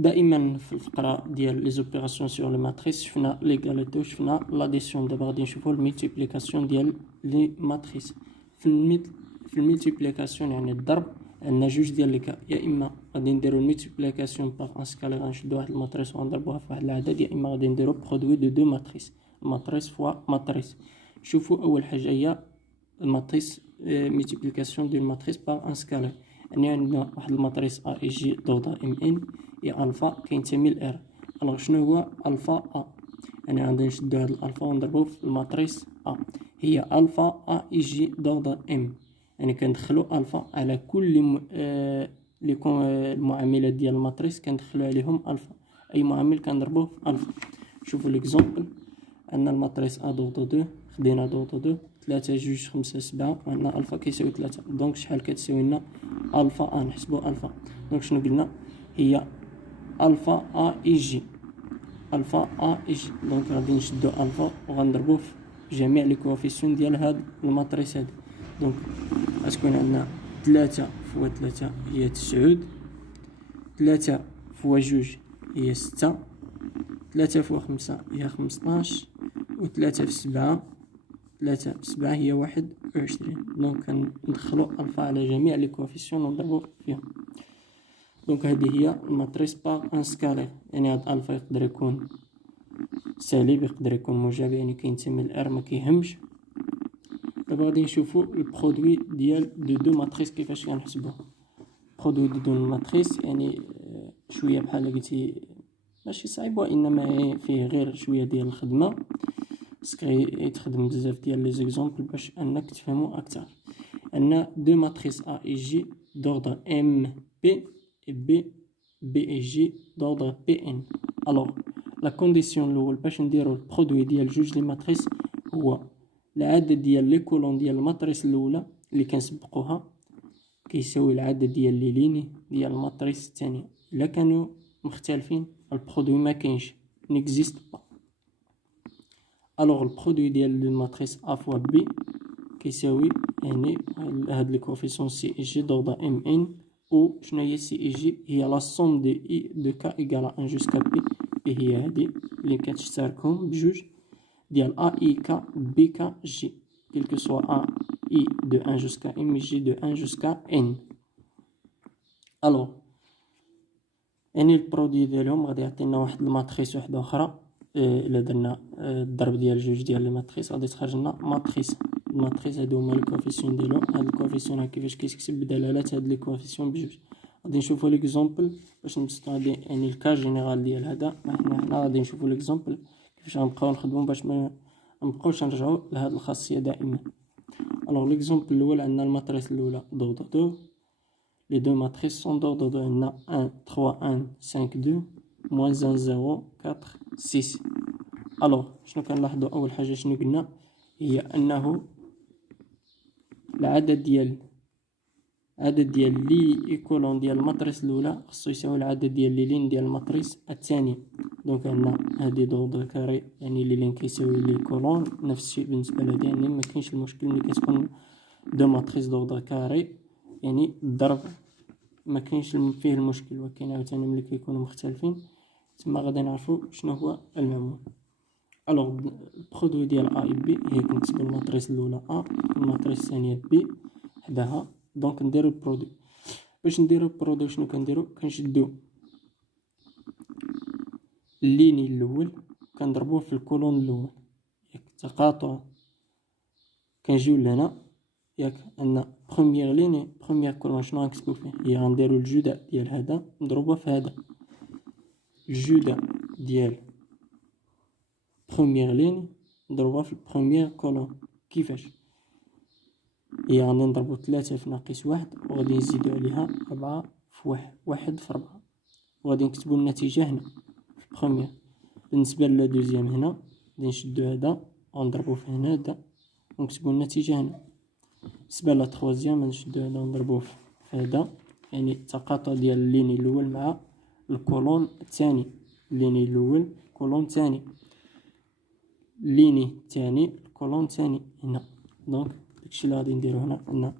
دائما في الفقره ديال لي زوبيراسيون سور لي ماتريس شفنا ليغاليتي وشفنا لاديسيون. دابا غادي نشوفوا الملتيبليكاسيون ديال لي ماتريس. في الملتيبليكاسيون يعني الضرب عندنا جوج ديال لي كا، يا اما غادي نديروا الملتيبليكاسيون باغ ان سكالي غنشدوا واحد الماتريس وغنضربوها في واحد العدد، يا اما غادي نديروا برودوي دو دو ماتريس، ماتريس فوا ماتريس. شوفوا اول حاجه هي الماتريس ملتيبليكاسيون ديال ماتريس باغ ان سكالي، يعني عندنا واحد الماتريس ا اي جي ضوضاء ام ان هي الفا كينتمي ل ار. الوغ شنو هو الفا ا؟ يعني غادي نشدو هاد الالفا ونضربوه في الماتريس ا، هي الفا ا اي جي ضوضاء ام، يعني كندخلو الفا على كل المعاملات ديال الماتريس كندخلو عليهم الفا، اي معامل كنضربوه في الفا. شوفوا ليكزومبل، عندنا الماتريس ا ضوضاء دو، خدينا ضوضاء دو 3 2 5 7 وعندنا الفا كيساوي 3، دونك شحال كتساوي لنا الفا ا؟ نحسبو الفا، دونك شنو قلنا هي الفا ا اي جي، الفا ا اي جي. دونك غادي نشدو الفا وغنضربوه في جميع لي كوفيسيون ديال هاد الماتريس هادي. دونك غتكون عندنا 3 فوا 3 هي 9، 3 فوا 2 هي 6، 3 فوا 5 هي 15، و 3 في 7 3 في 7 هي 21. دونك كندخلو الفا على جميع لي كوفيسيون ونضربو فيهم. دونك هذه هي الماتريس باغ ان سكالير، يعني هاد الفا يقدر يكون سالب يقدر يكون موجب، يعني كينتمي لار ما كيهمش. دابا غادي نشوفو البرودوي ديال دو ماتريس كيفاش كنحسبوه. برودوي دو ماتريس يعني شويه بحال قلتي ماشي صعيب، وانما فيه غير شويه ديال الخدمه، سكري يتخدم بزاف ديال لي زيكزامبل باش انك تفهموا اكثر. عندنا دو ماتريس ا اي جي دوردر ام بي بي بي اي جي دوردر بي ان. الوغ لا كونديسيون الاول باش نديرو البرودوي ديال جوج لي ماتريس هو العدد ديال لي كولون ديال الماتريس الاولى اللي كنسبقوها كيساوي العدد ديال لي ليني ديال الماتريس الثانيه. الا كانوا مختلفين البرودوي ما كاينش، نيكزيست با. الوغ البرودوي ديال الماتريس ا فوا بي كيساوي يعني هاد لي كوفيسيون سي اي جي دوردر ام ان، و شنو هي سي اي جي؟ هي لا سوم دي اي دو كا ايكال 1 جوسكا بي، هي هادي اللي كتشتركهم بجوج ديال ا اي كا بي كا جي، كيلكو سوا ا اي دو 1 جوسكا ام جي دو 1 جوسكا ان. الوغ يعني البرودوي ديالهم غادي يعطينا واحد الماتريس واحده اخرى. الا درنا الضرب ديال جوج ديال لي ماتريس غادي تخرج لنا ماتريس. الماتريس هادو هما لي كوفيسيون ديالهم. هاد الكوفيسيون كيفاش كيتكتب بدلاله هاد لي كوفيسيون بجوج. غادي نشوفو ليكزومبل باش نبسطو هادي يعني الكا جينيرال ديال هذا. حنا غادي نشوفو ليكزومبل كيفاش غنبقاو نخدمو باش ما نبقاوش نرجعو لهاد الخاصيه دائما. الوغ ليكزومبل الاول عندنا الماتريس الاولى ضوضاء دو، les deux matrices sont d'ordre de 1, 3, 1, 5, 2, moins 1, 0, 4, 6. alors شنو كنلاحظوا؟ اول حاجه شنو قلنا هي انه العدد ديال لي كولون ديال الماتريس الاولى خصو يساوي العدد ديال لي لين ديال الماتريس الثانيه. دونك عندنا هذه دوردر كاري، يعني لي لين كيساوي لي كولون، نفس الشيء بالنسبه لهذه، يعني ما كاينش المشكل ملي كتكون دو ماتريس دوردر كاري، يعني الضرب ما كاينش فيه المشكل. ولكن عاوتاني ملي كيكونوا مختلفين تما غادي نعرفوا شنو هو المعمول. الوغ البرودوي ديال ا اي بي هي كنكتب الماتريس الاولى ا، الماتريس الثانيه بي حداها، دونك نديرو البرودوي. باش نديرو البرودوي شنو كنديرو؟ كنشدو الليني الاول كنضربوه في الكولون الاول، ياك تقاطع كنجيو لهنا، ياك عندنا بروميير ليني بروميير كولون شنو غنكتبو فيه؟ هي غنديرو الجداء ديال هذا نضربوه في هذا، الجداء ديال بروميير لين نضربوها في البروميير كولون. كيفاش؟ هي غادي نضربو 3 في ناقص 1 وغادي نزيدو عليها 4 في 1 في 4، وغادي نكتبو النتيجة هنا في البروميير. بالنسبة للدوزيام هنا غادي نشدو هذا ونضربو في هنا هذا ونكتبو النتيجة هنا. بالنسبة للتروازيام نشدو هذا ونضربوه في هذا، يعني التقاطع ديال الليني الاول مع الكولون الثاني، الليني الاول كولون ثاني، ليني الثاني الكولون الثاني هنا. دونك داكشي اللي غادي نديرو هنا، عندنا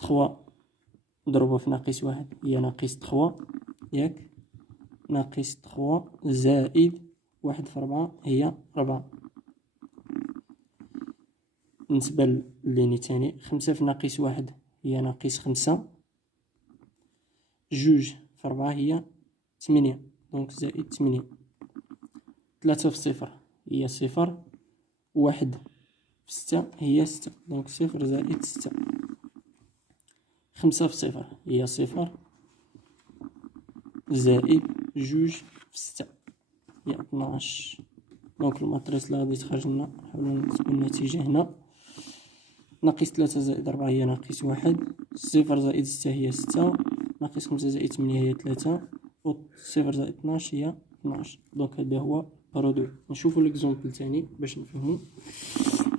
3 نضربو في ناقص 1 هي ناقص 3، ياك ناقص 3 زائد 1/4 هي 4. بالنسبة للين الثاني 5 في ناقص 1 هي ناقص 5، 2/4 هي 8 دونك زائد 8. 3 في 0 هي 0، 1 في 6 هي 6 دونك 0 زائد 6. 5 في 0 هي 0 زائد 2 في 6 هي 12. دونك الماتريس اللي غادي تخرج لنا نحاولو نكتبو النتيجة هنا. ناقص 3 زائد 4 هي ناقص 1، 0 زائد 6 هي 6، ناقص 5 زائد 8 هي 3، و 0 زائد 12 هي 12. دونك هذا هو برودوي. نشوفو ليكزومبل تاني باش نفهمو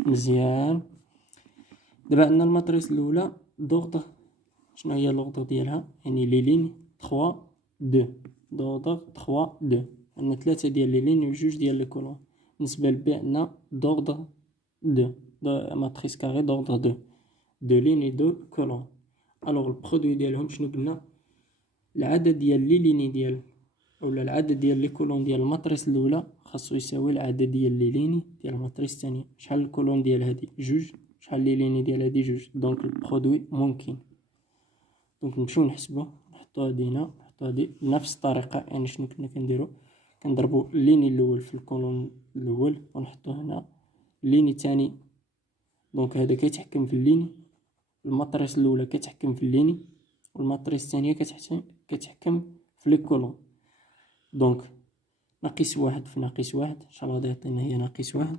مزيان. دابا عندنا الماتريس الاولى دوغدغ. شنو هي لوغدغ ديالها؟ يعني لي لين 3 2 دوغدغ 3 2. عندنا 3 ديال لي لين و 2 ديال لي كولون. بالنسبه لبي عندنا دوغدغ 2 ماتريس كاري دوغدغ 2 2 لين و 2 كولون. الوغ البرودوي ديالهم شنو قلنا؟ العدد ديال لي لين ديال اولا العدد ديال لي كولون ديال الماتريس الاولى خاصو يساوي العدد ديال لي لين ديال الماتريس الثانيه. شحال الكولون ديال هادي؟ 2، شحال لي لين ديال هادي؟ 2. دونك البرودوي ممكن. دونك نمشيو نحسبو، نحطو هادي هنا، نحطو هادي بنفس الطريقه. يعني شنو كنا كنديرو؟ كنضربو اللين الاول في الكولون الاول ونحطوه هنا، اللين الثاني دونك هذا كيتحكم في اللين، الماتريس الاولى كتحكم في اللين، والماتريس الثانيه كتحكم في لي كولون. دونك ناقص 1 في ناقص 1 شحال غادي يعطينا؟ هي ناقص 1.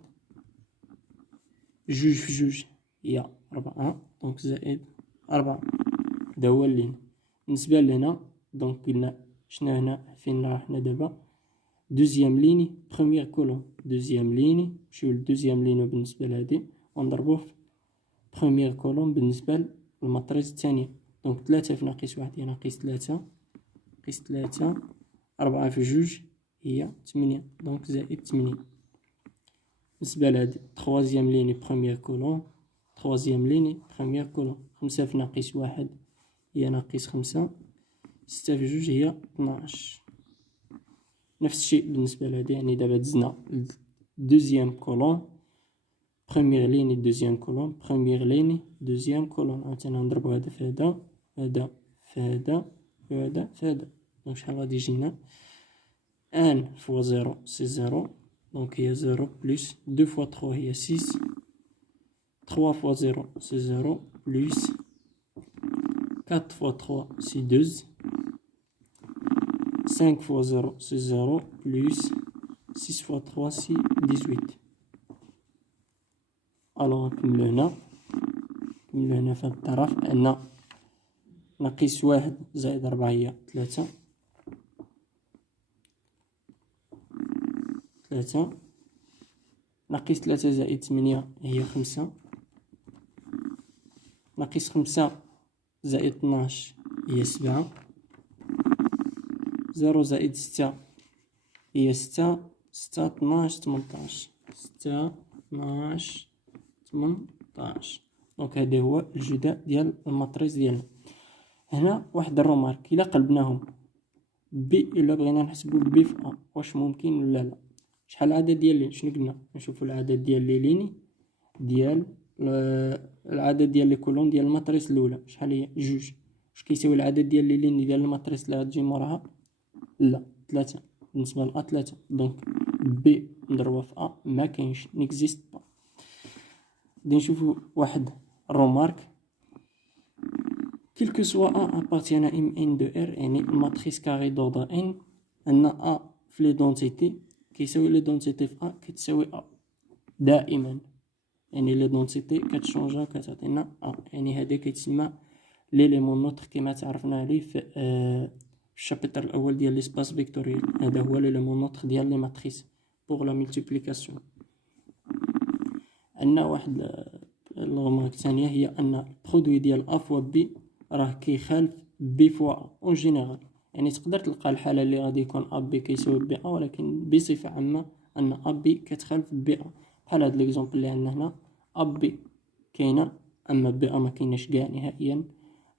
2 في 2 هي 4 دونك زائد 4. هذا هو اللين. بالنسبه لهنا دونك قلنا شنو هنا فين راحنا دابا؟ دوزيام ليني بروميير كولون، دوزيام ليني نمشيو لدوزيام ليني بالنسبه لهادي ونضربوه في بروميير كولون بالنسبه للماتريس الثانيه. دونك 3 في ناقص 1 هي ناقص 3، ناقص 3، 4 في 2 هي 8 دونك زائد 8. بالنسبه لهادي تخوازيام ليني بروميير كولون، تخوازيام ليني بروميير كولون. 5 في ناقص 1 هي ناقص 5، 6 في 2 هي 12. نفس الشيء بالنسبه لهادي. يعني دابا دزنا دوزيام كولون بروميير ليني دوزيام كولون بروميير ليني دوزيام كولون. عاوتاني نضربو هذا في هذا، هذا في هذا، وهذا في هذا. دونك شحال غادي يجينا؟ 1 فوا 0 سي 0 دونك هي 0 بلس 2 فوا 3 هي 6، 3 فوا 0 سي 0 بلس 4 فوا 3 سي 12، 5 فوا 0 سي 0 بلس 6 فوا 3 سي 18. الوغ نكملو هنا، نكملو هنا في هاد الطرف. عندنا ناقص 1 زائد 4 هي 3، 3 ناقص 3 زائد 8 هي 5، ناقص 5 زائد 12 هي 7، 0 زائد 6 هي 6، 6 12 18، 6 12 18. دونك هذا هو الجداء ديال الماتريس ديالنا. هنا واحد الرومارك، الا قلبناهم بي الا بغينا نحسبو بي في ا واش ممكن ولا لا؟ شحال العدد ديال لين؟ شنو قلنا؟ نشوفو العدد ديال لي ليني ديال العدد ديال لي كولون ديال الماتريس الاولى شحال هي؟ 2. واش كيساوي العدد ديال لي لين ديال الماتريس اللي غتجي موراها؟ لا 3 بالنسبه ل ا 3. دونك بي نضربها في ا ما كاينش، نيكزيست با. غادي نشوفو واحد الرومارك. كيل كو سوا ا ابارتيان ا ام ان دو ار، يعني الماتريس كاري دوردر ان، عندنا ا في لي دونتيتي كيساوي لي دونتيتي في ا كتساوي ا دائما. يعني لي دونتيتي كتشونجا وكتعطينا ا، يعني هذا كيتسمى ليليمون نوتر كما تعرفنا عليه في الشابتر الاول ديال ليسباس فيكتوريال. هذا هو ليليمون نوتر ديال لي ماتريس بوغ لا ملتيبليكاسيون. عندنا واحد الغمرة ثانيه هي ان البرودوي ديال ا فوا بي راه كيخالف بي فوا ا اون جينيرال. يعني تقدر تلقى الحاله اللي غادي يكون ا بي كيساوي بي ا، ولكن بصفه عامه ان ا بي كتخالف بي ا. بحال هاد ليكزومبل اللي عندنا هنا، ا بي كاينه اما بي ا ما كايناش كاع نهائيا.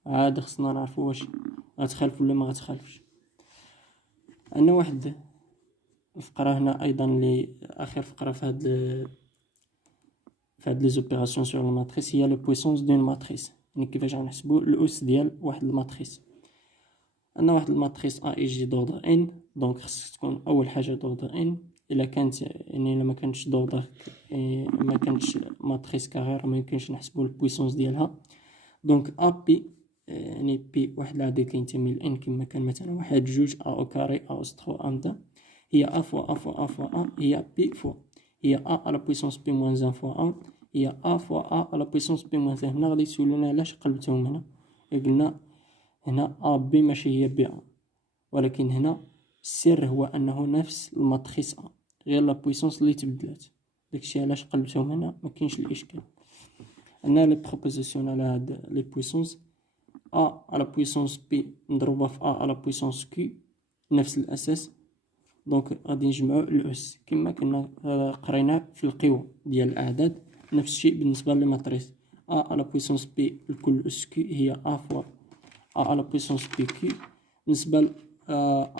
عاد خصنا نعرفوا واش غتخالف ولا ما غتخالفش. عندنا واحد الفقرة هنا أيضا اللي آخر فقرة في هاد لي زوبيراسيون سور الماتريس هي لو بويسونس دون ماتريس، يعني كيفاش غنحسبو الأس ديال واحد الماتريس. عندنا واحد الماتريس أ إيجي دوردر إن، دونك خصك تكون أول حاجة دوردر إن. إلا كانت يعني إلا مكانتش دوردر مكانتش ماتريس كارير ميمكنش نحسبو البويسونس ديالها. دونك أ بي يعني بي واحد العدد كينتمي لإن كيما كان مثلا واحد جوج أ أو كاري أ أس تخو أ مدا، هي أ فوا أ فوا أ فوا أ، هي بي فوا هي أ على بويسونس بي موان أن فوا أ، هي أ فوا أ على بويسونس بي موان أن. هنا غادي يسولونا علاش قلبتهم هنا، قلنا هنا أ بي ماشي هي بي أ، ولكن هنا السر هو أنه نفس الماتريس أ غير لا بويسونس اللي تبدلات، داكشي علاش قلبتهم هنا مكاينش الإشكال. عندنا لي بروبوزيسيون على هاد لي بويسونس، أ على بويسونس بي مضروبة في أ على بويسونس كي نفس الأساس، دونك غادي نجمعو الأس كما كنا قرينا في القوى ديال الأعداد. نفس الشيء بالنسبة للماتريس، أ على بويسونس بي الكل أس كي هي أ فوا أ على بويسونس بي كي. بالنسبة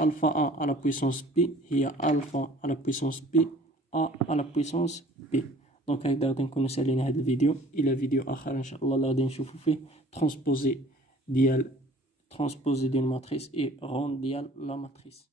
ألفا أ على بويسونس بي هي ألفا على بويسونس بي أ على بويسونس بي. دونك هكذا غادي نكونو سالينا هاد الفيديو. إلى فيديو آخر إن شاء الله غادي نشوفو فيه ترونسبوزي ديال ماتريس إي روند ديال لا ماتريس.